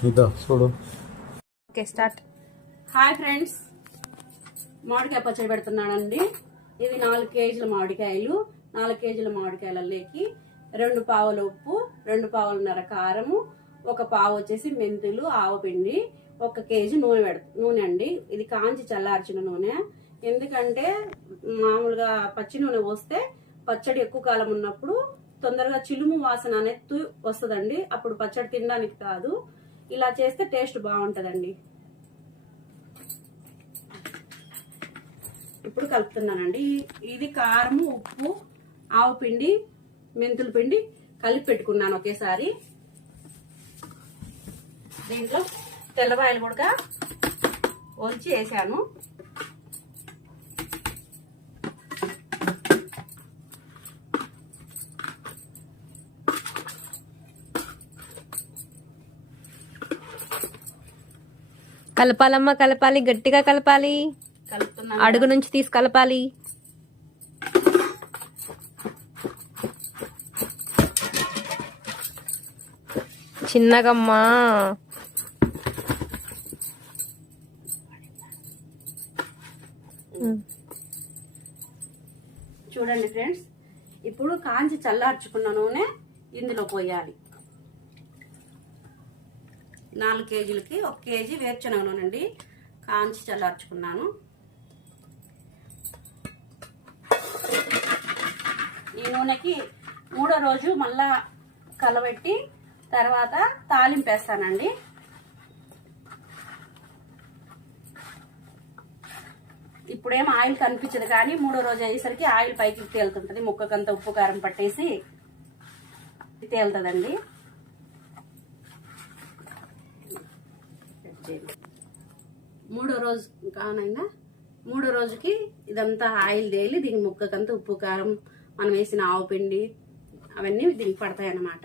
చూడు. Okay start. Hi friends, మామిడికాయ పచ్చడి పెడుతున్నానండి. ఇది 4 కేజీల మామిడికాయలు. 4 కేజీల మామిడికాయలలోకి 2 పావుల ఉప్పు, 2 పావులన్నర కారము, 1 పావు వచ్చేసి మెంతులు, ఆవపిండి, 1 కేజీ నూనె అండి. ఇది కాంచి చల్లార్చిన నూనె. ఎందుకంటే మామూలుగా పచ్చి నూనె పోస్తే పచ్చడి ఎక్కువ కాలం ఉన్నప్పుడు తొందరగా చిలుము వాసన అనేది వస్తుందండి. అప్పుడు పచ్చడి తినడానికి కాదు, ఇలా చేస్తే టేస్ట్ బాగుంటుందండి. ఇప్పుడు కలుపుతున్నానండి. ఇది కారము, ఉప్పు, ఆవు పిండి, మెంతుల పిండి కలిపి పెట్టుకున్నాను ఒకేసారి. దీంట్లో తెల్లవాయలు కూడా ఒలిచి వేసాను. కలపాలమ్మా, కలపాలి, గట్టిగా కలపాలి. కలుపుతున్నాను. అడుగు నుంచి తీసి కలపాలి. చిన్నగమ్మా. చూడండి ఫ్రెండ్స్, ఇప్పుడు కాంచి చల్లార్చుకున్న నూనె ఇందులో పోయాలి. 4 కేజీలకి 1 కేజీ వేరుశనగ నూనె అండి, కాంచి చల్లార్చుకున్నాను. ఈ నూనెకి 3వ రోజు మళ్ళా కలబెట్టి తర్వాత తాలింపేస్తానండి. ఇప్పుడేం ఆయిల్ కనిపించదు, కానీ 3వ రోజు అయ్యేసరికి ఆయిల్ పైకి తేలుతుంటది. ముక్కకంతా ఉప్పు కారం పట్టేసి తేలుతుందండి. 3వ రోజు కానైనా 3వ రోజుకి ఇదంతా ఆయిల్ తేలి దీని ముక్కకంతా ఉప్పు కారం, మనం వేసిన ఆవు పిండి అవన్నీ దీనికి పడతాయి అన్నమాట.